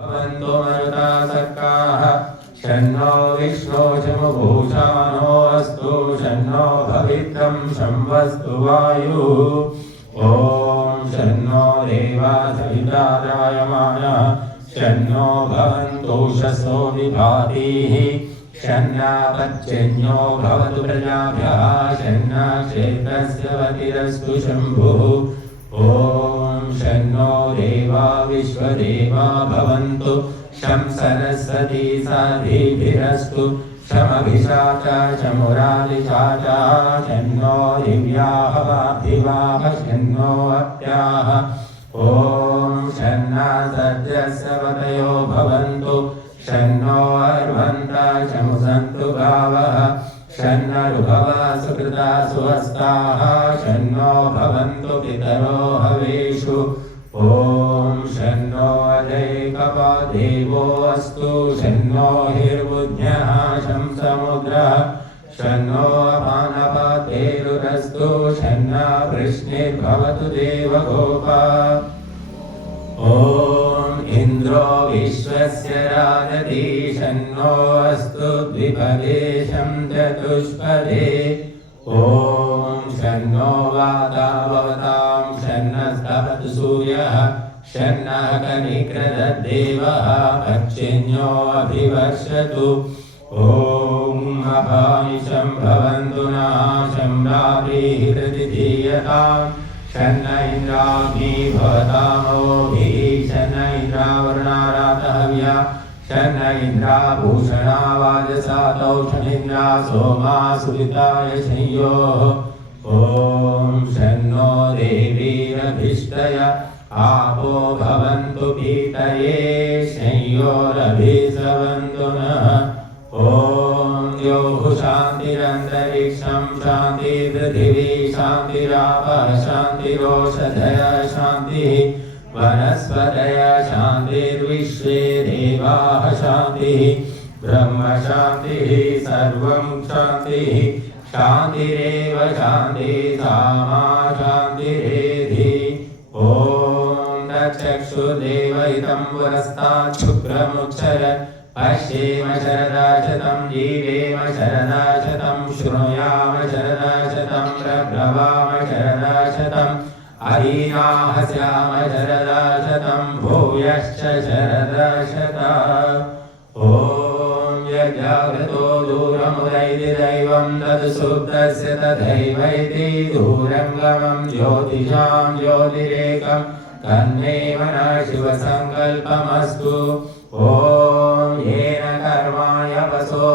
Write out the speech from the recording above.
भवन्तो मरुता सर्काः शन्नो विष्णो शमुभूषानो अस्तु शन्नो भवित्रं शंवस्तु वायुः ॐ शन्नो देवा सविता जायमानः शन्नो भवन्तु शसो विभातीः शन्नापच्यन्यो भवतु प्रजाभ्यः शन्ना क्षेत्रस्य वतिरस्तु शम्भुः ॐ शन्नो देवा विश्वदेवा भवन्तु शं सरस्वती साधिभिरस्तु शमभिषाचा शमुरालिषाचा शन्नो दिव्याः वाभिवाः शन्नो अप्याः ॐ शन्ना सद्यस्सवतयो भवन्तु शन्नो अर्वन्ता शमुसन्तु गावः शन्नरुभवा सुकृता सुहस्ताः शन्नो भवन्तु पितरो हवेषु ॐ शन्नो अजैकपा देवो अस्तु शन्नो हिर्बुध्यः शं समुद्रः शन्नो अपानपातेरुरस्तु शन्ना वृष्णिर्भवतु देवगोपा ॐ इन्द्रो विश्वस्य राजति शन्नो अस्तु द्विपदे शं चतुष्पदे ॐ शन्नो वातावतां शन्नस्तपतु सूर्यः शन्नः कनिक्रदद्देवः पच्चिन्यो अभिवर्षतु ॐ अभानिशं भवन्तु नाशं रात्रिहृदिधीयताम् शन्न इन्द्राग्नि भवतामोभिः शन्न इन्द्रावरुणारातहव्या शन्न इन्द्राभूषणा वाजसातौ शनिन्द्रा सोमा सुविताय संयोः ॐ शन्नो देवीरभिष्टय आपो भवन्तु पीतये संयोरभिसवन्तु नः ॐ योः शान्तिरन्तरिक्षं शान्तिर्पृथिवी शान्तिरापः शान्तिरोषधयः शान्तिः वनस्पतयः शान्तिर्विश्वे देवाः शान्तिः ब्रह्म शान्तिः सर्वं शान्तिः शान्तिरेव शान्तिः सामा शान्तिरेधि ॐ तच्चक्षुर्देवहितं पुरस्तात् शुक्रमुच्चरत् पश्येम शरदाशतं जीवेम शरदाशतं शृणुयाम शरदाशतं प्रब्रवाम शरदाशतं अधीनाः स्याम शरदाशतं भूयश्च शरदाशता ॐ यज्ञाकृतो दूरमुदैति दैवं तत्सुप्तस्य तथैवैति दूरङ्गमं ज्योतिषां ज्योतिरेकं तन्मे मनः शिवसङ्कल्पमस्तु ॐ येन कर्माणि अपसो